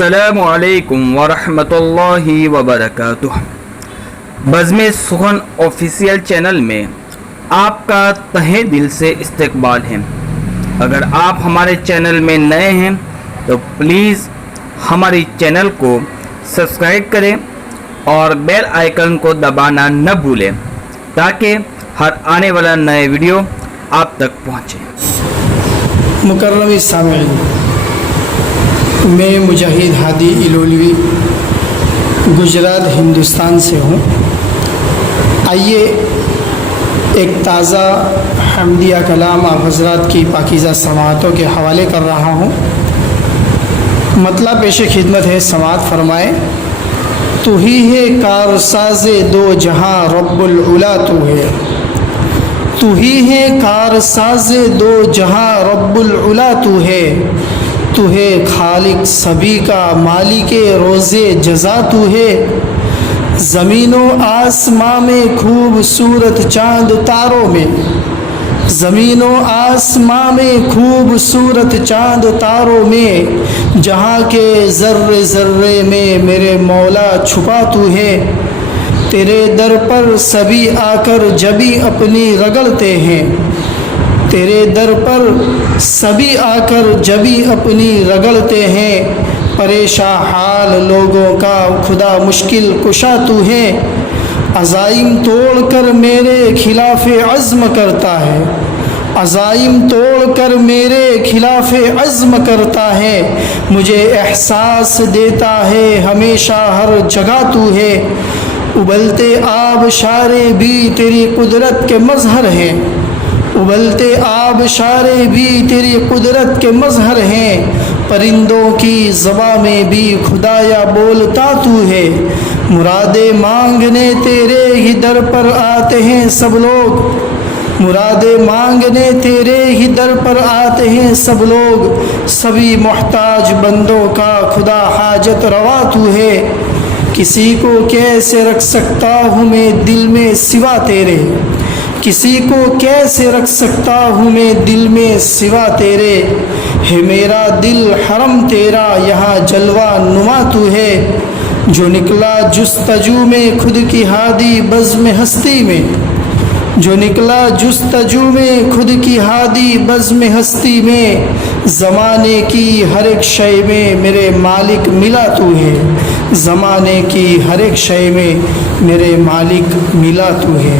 السلام علیکم ورحمۃ اللہ وبرکاتہ۔ بزم سخن آفیشیل چینل میں آپ کا تہہ دل سے استقبال ہے۔ اگر آپ ہمارے چینل میں نئے ہیں تو پلیز ہماری چینل کو سبسکرائب کریں اور بیل آئیکن کو دبانا نہ بھولیں تاکہ ہر آنے والا نئے ویڈیو آپ تک پہنچے۔ مکرم سامعین، میں مجاہد ہادی الولوی گجرات ہندوستان سے ہوں۔ آئیے ایک تازہ حمدیہ کلام آپ حضرات کی پاکیزہ سماعتوں کے حوالے کر رہا ہوں۔ مطلب پیش خدمت ہے، سماعت فرمائے۔ تو ہی ہے کارساز دو جہاں رب العلا تو ہے، تو ہی ہے کارساز دو جہاں رب العلا تو ہے، تو ہے خالق سبھی کا مالک روز جزا تو ہے۔ زمین و آسماں میں خوبصورت چاند تاروں میں، زمین و آسماں میں خوبصورت چاند تاروں میں، جہاں کے ذرے ذرے میں میرے مولا چھپا تو ہے۔ تیرے در پر سبھی آ کر جبھی اپنی رگڑتے ہیں، تیرے در پر سبھی آ کر جبھی اپنی رگڑتے ہیں۔ پریشان حال لوگوں کا خدا مشکل کشا تو ہے، عزائم توڑ کر میرے خلاف عزم کرتا ہے، عزائم توڑ کر میرے خلاف عزم کرتا ہے۔ مجھے احساس دیتا ہے ہمیشہ ہر جگہ تو ہے، ابلتے آبشارے بھی تیری قدرت کے مظہر ہیں، ابلتے آبشارے بھی تیری قدرت کے مظہر ہیں۔ پرندوں کی زبان میں بھی خدایا بولتا تو ہے، مرادیں مانگنے تیرے ہی در پر آتے ہیں سب لوگ، مرادیں مانگنے تیرے ہی در پر آتے ہیں سب لوگ۔ سبھی محتاج بندوں کا خدا حاجت روا تو ہے، کسی کو کیسے رکھ سکتا ہوں میں دل میں سوا تیرے، کسی کو کیسے رکھ سکتا ہوں میں دل میں سوا تیرے۔ ہے میرا دل حرم تیرا یہاں جلوہ نما تو ہے، جو نکلا جستجو میں خود کی ہادی بزم ہستی میں، جو نکلا جستجو میں خود کی ہادی بزم ہستی میں، زمانے کی ہر ایک شے میں میرے مالک ملا تو ہے، زمانے کی ہر ایک شے میں میرے مالک ملا تو ہے۔